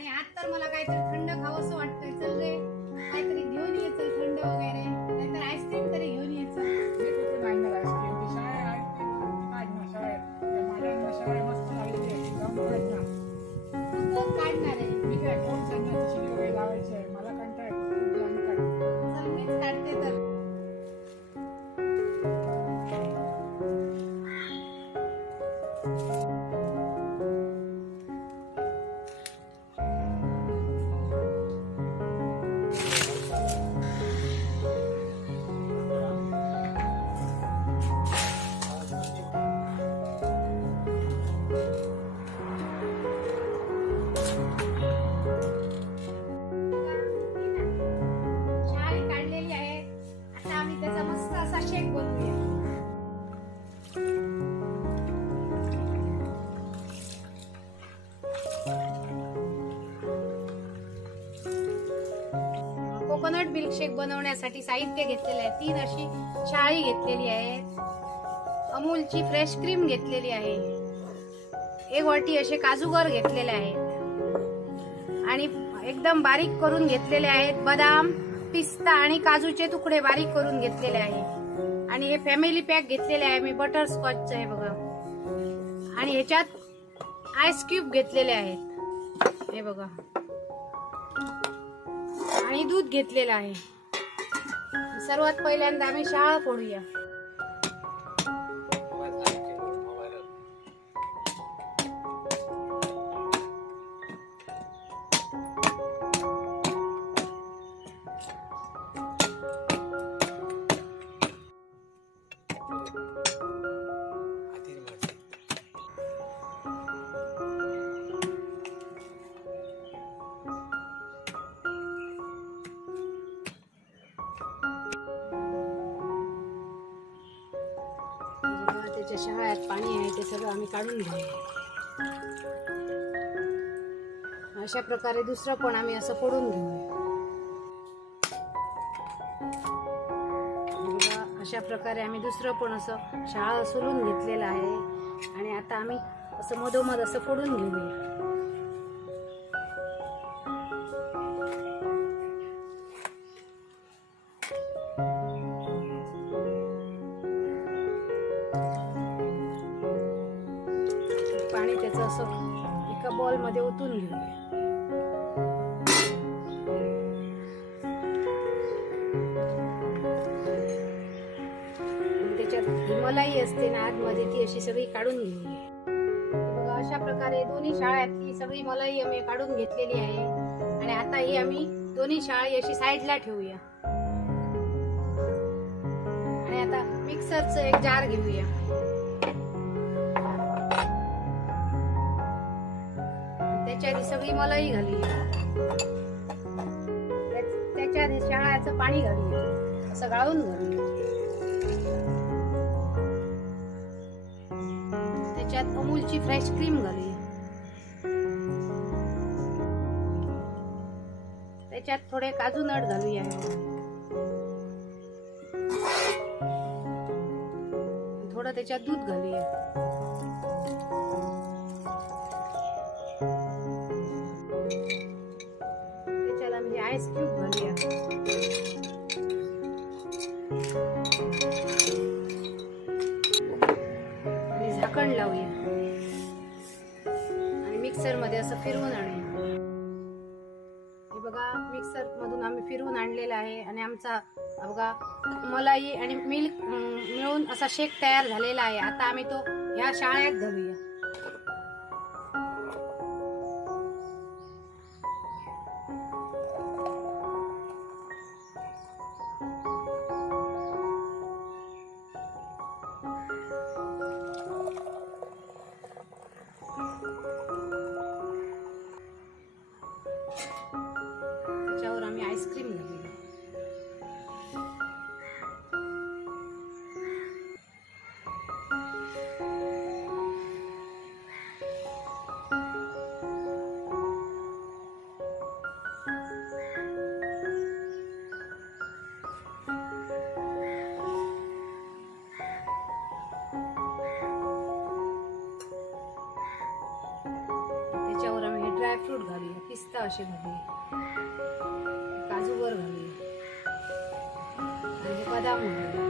आणि आज तर मला काहीतरी थंड खावंसं वाटतंय. चल रे काहीतरी घेऊन ये, चल थंड वगैरे, नाहीतर आईस्क्रीम तरी घेऊन ये. चल तू काढणार आहे. चल मीच काढते तर. शेक बनवूया. कोकोनट मिल्कशेक बनवण्यासाठी साहित्य घेतलेले आहे. 3 अशी शहाळी घेतलेली आहे. अमूलची फ्रेश क्रीम घेतलेली आहे. 1 वाटी असे काजूगर घेतलेले आहेत आणि एकदम बारीक करून घेतलेले आहेत बदाम, पिस्ता आणि काजूचे तुकडे बारीक करून घेतलेले आहे. आणि हे फॅमिली पॅक घेतलेले आहे मी, बटर स्कॉचचं आहे बघा. आणि ह्याच्यात आईस क्यूब घेतलेले आहेत हे बघा. आणि दूध घेतलेलं आहे. सर्वात पहिल्यांदा आम्ही शहाळा फोडूया. त्याच्या शहाळ्यात पाणी आहे ते सगळं आम्ही काढून घेऊया. अशा प्रकारे दुसरं पण आम्ही असं फोडून घेऊया. अशा प्रकारे आम्ही दुसरं पण असं शहाळा सोलून घेतलेलं आहे. आणि आता आम्ही असं मधोमध असं फोडून घेऊया. पाणी त्याचं असं एका बॉल मध्ये ओतून घेऊया. मलाई असते ना आतमध्ये, ती अशी सगळी काढून घेऊया. बघा अशा प्रकारे दोन्ही शाळ्यातली सगळी मलाई आम्ही काढून घेतलेली आहे. आणि आता ही आम्ही दोन्ही शाळी अशी साईडला ठेवूया. आणि आता मिक्सरचं एक जार घेऊया. त्याच्यात सगळी मलाई घालूया. त्याच्यात शाळाचं पाणी घालूया. असं गाळून घालूया. त्याच्यात अमूलची फ्रेश क्रीम घालूया. त्याच्यात थोडे काजू नट घालूया. थोडं त्याच्यात दूध घालूया. त्याच्यात आम्ही आईस क्यूब घालूया. झाकण लावूया आणि मिक्सर मध्ये असं फिरवून आणूया. हे बघा मिक्सर मधून आम्ही फिरवून आणलेला आहे. आणि आमचा बघा मलाई आणि मिल्क मिळून असा शेक तयार झालेला आहे. आता आम्ही तो ह्या शाळ्यात घालूया. त्याच्यावर आम्ही आईस्क्रीम घालूया. ड्रायफ्रूट घालूया, पिस्ता असे घालूया, काजूगर घालूया आणि बदाम घालूया.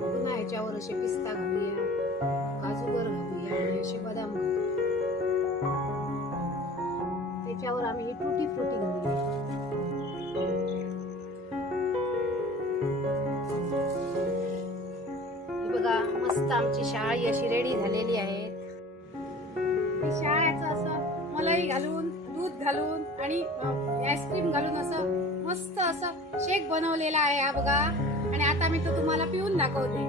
पुन्हा याच्यावर असे पिस्ता घालूया, काजूगर घालूया आणि असे बदाम घालूया. त्याच्यावर आम्ही ही टुटी फ्रुटी घालूया. बघा मस्त आमची शाळी अशी रेडी झालेली आहे. शाळ्याचं असं मलाई घालून, दूध घालून आणि आईस्क्रीम घालून असं मस्त असं शेक बनवलेला आहे हा बघा. आणि आता मी तो तुम्हाला पिऊन दाखवते.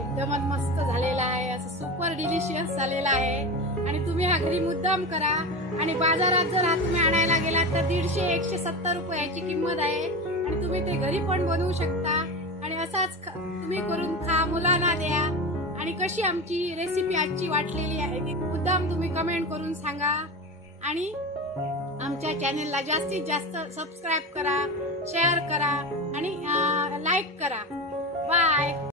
एकदमच मस्त झालेला आहे, असं सुपर डिलिशियस झालेला आहे. आणि तुम्ही हा घरी मुद्दाम करा. आणि बाजारात जर हा तुम्ही आणायला गेलात तर 150-170 रुपये याची किंमत आहे. आणि तुम्ही ते घरी पण बनवू शकता. आणि असाच तुम्ही करून खा, मुलांना द्या. आणि कशी आमची रेसिपी आजची वाटलेली आहे ती मुद्दाम तुम्ही कमेंट करून सांगा. आणि आमच्या चॅनेलला जास्तीत जास्त सबस्क्राईब करा, शेअर करा आणि लाईक करा. बाय.